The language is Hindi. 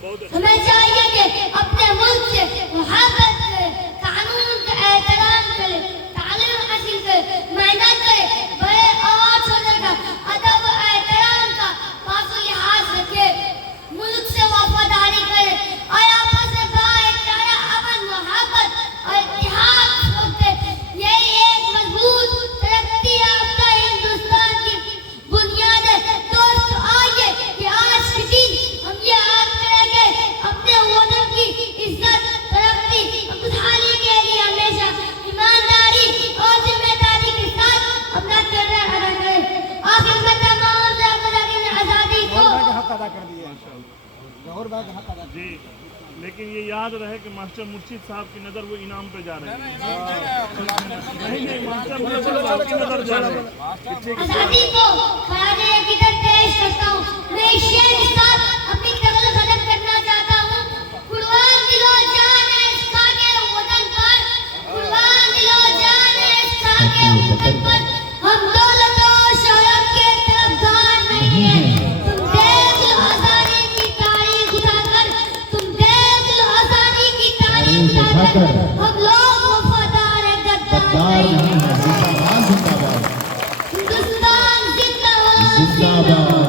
हमें चाहिए कि अपने मुल्क से मुहब्बत करें, कानून का एहतराम करें, तालीम हासिल करें, मेहनत करें, बड़े और छोटे का अदब और एहतराम का पासो लिहाज रखें, मुल्क से वफादारी करें और आपस में भाईचारा, अमन, मोहब्बत और इत्तेहाद रखें। यही एक मजबूत तरक्की याफ्ता हिंदुस्तान की बुनियाद है। दोस्तों, आइए कि आज के दिन हम ये याद करेंगे अपने वतन की इज्जत, तरक्की और खुशहाली के लिए हमेशा ईमानदारी और जिम्मेदारी के साथ अपना किरदार अदा करें। आखिर में तमाम आज़ादी को हक अदा कर दिया गौर भाई का हक अदा जी, लेकिन ये याद रहे कि मास्टर मुर्शिद साहब की नज़र वो इनाम पे जा रहे हैं। नहीं, मास्टर मुर्शिद साहब की नज़र जा रहे हैं। आज़ादी को खराजे किधर पेश करता हूँ। मैं इस शेर के साथ अपनी कदर खत्म करना चाहता हूँ। कुर्बान दिलो जान है इस खाके वतन पर, कुर्बान दिलो जान है इस खाके वतन पर, हम दौलत और शौहरत के तरफदार नहीं हैं। तुम देख लो आज़ादी की तारीख उठाकर, तुम देख लो आज़ादी की तारीख उठाकर, हम लोग वफादार हैं, गद्दार नहीं हैं। जिंदाबाद हिंदुस्तान जिंदाबाद जिंदाबाद।